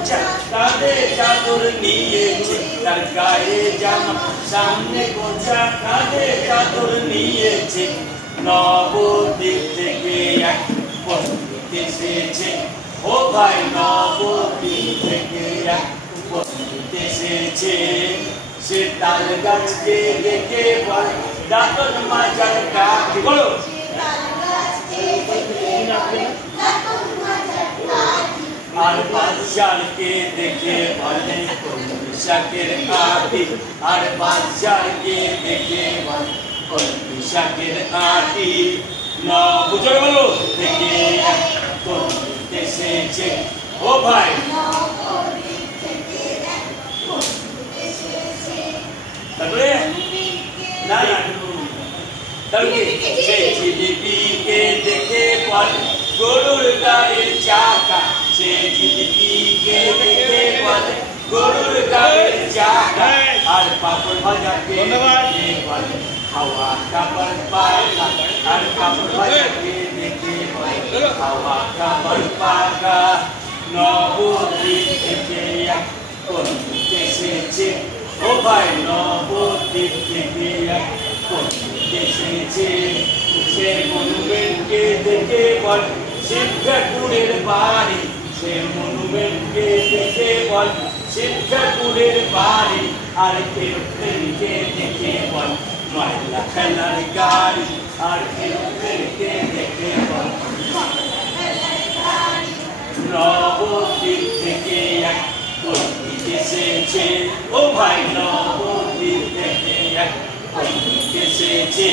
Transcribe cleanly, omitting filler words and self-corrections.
গোছা কাঁধে চাদর নিয়ে তার গায়ে জামা সামনে গোছা কাঁধে চাদর নিয়েছে নবদ্বীপ থেকে এক পণ্ডিত এসেছে ও ভাই নবদ্বীপ থেকে এক পণ্ডিত এসেছে সে তাল গাছকে দেখে বলে দাঁতন মাজার কাকে বলো আর বাদশাহকে দেখে বলে শাকের আটি আর বাদশাহকে দেখে বলে শাকের আটি বুঝে বলো থেকে এসেছে ও ভাই তারপরে না না তারপরে সেই জিলিপিকে দেখে বল গরুর গাড়ির চাকা সেই জিলিপিকে দেখে বল গরুর গাড়ির চাকা আর পাপড় ভাজাকে বল হাওয়া কাপড় পাকা আর কাপড় ভাজাকে দেখে বল হাওয়া কাপড় পাকা নবদ্বীপ থেকে এক পণ্ডিত এসেছে ও ভাই নবদ্বীপ থেকে এক পণ্ডিত এসেছে সে মনুমেন্টকে দেখে বল শিবঠাকুরের বাড়ি সে মনুমেন্টকে দেখে বল শিবঠাকুরের বাড়ি আর এরোপ্লেনকে দেখে বল ময়লা খেলার গাড়ি আর এরোপ্লেনকে দেখে বল নবদ্বীপ থেকে এক পণ্ডিত এসেছে ও ভাই নবদ্বীপ থেকে এক পণ্ডিত এসেছে